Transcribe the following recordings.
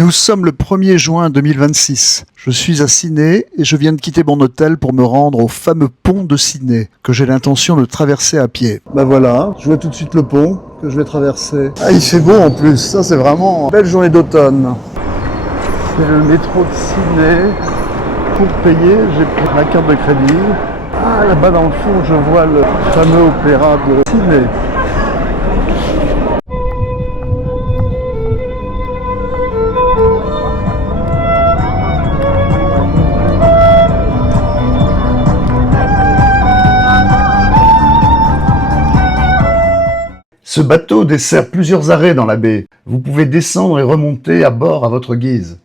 Nous sommes le 1er juin 2026. Je suis à Sydney et je viens de quitter mon hôtel pour me rendre au fameux pont de Sydney que j'ai l'intention de traverser à pied. Bah voilà, je vois tout de suite le pont que je vais traverser. Ah, il fait beau en plus, ça c'est vraiment une belle journée d'automne. C'est le métro de Sydney. Pour payer, j'ai pris ma carte de crédit. Ah, là-bas dans le fond, je vois le fameux opéra de Sydney. Ce bateau dessert plusieurs arrêts dans la baie. Vous pouvez descendre et remonter à bord à votre guise.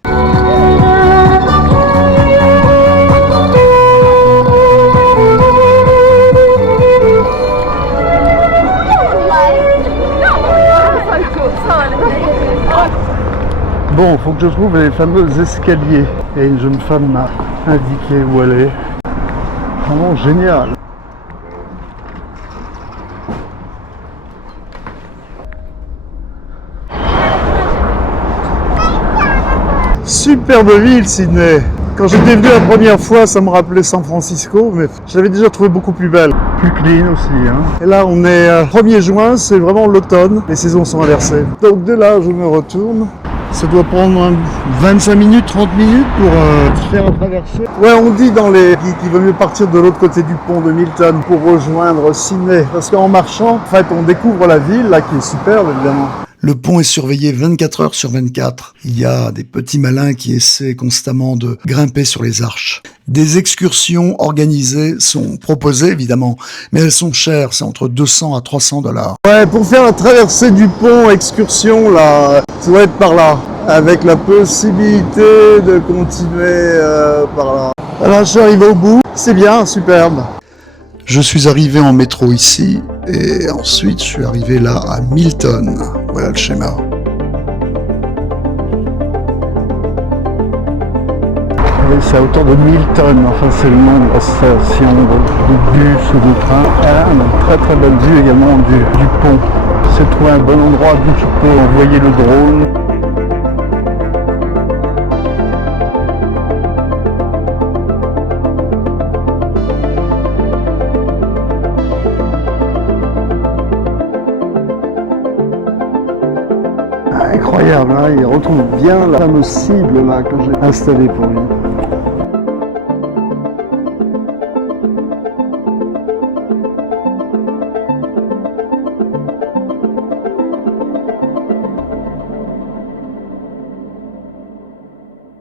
Bon, faut que je trouve les fameux escaliers. Et une jeune femme m'a indiqué où aller. Vraiment génial. Superbe ville, Sydney. Quand j'étais venu la première fois, ça me rappelait San Francisco, mais je l'avais déjà trouvé beaucoup plus belle. Plus clean aussi. Hein. Et là, on est 1er juin, c'est vraiment l'automne. Les saisons sont inversées. Donc de là, je me retourne. Ça doit prendre 25 minutes, 30 minutes pour faire la traversée. Ouais, on dit dans les guides qu'il vaut mieux partir de l'autre côté du pont de Milton pour rejoindre Sydney. Parce qu'en marchant, en fait, on découvre la ville, là, qui est superbe, évidemment. Le pont est surveillé 24 heures sur 24. Il y a des petits malins qui essaient constamment de grimper sur les arches. Des excursions organisées sont proposées, évidemment, mais elles sont chères, c'est entre 200 à 300 $. Ouais, pour faire la traversée du pont, excursion, là, ça doit être par là, avec la possibilité de continuer par là. Là, je suis arrivé au bout, c'est bien, superbe. Je suis arrivé en métro ici, et ensuite je suis arrivé là à Milton. Voilà le schéma. C'est à hauteur de Milton, enfin c'est le nom de la station de bus ou de train. Là, on a une très très belle vue également du pont. C'est trouvé un bon endroit d'où tu peux envoyer le drone. Incroyable, hein, il retrouve bien la fameuse cible là que j'ai installée pour lui.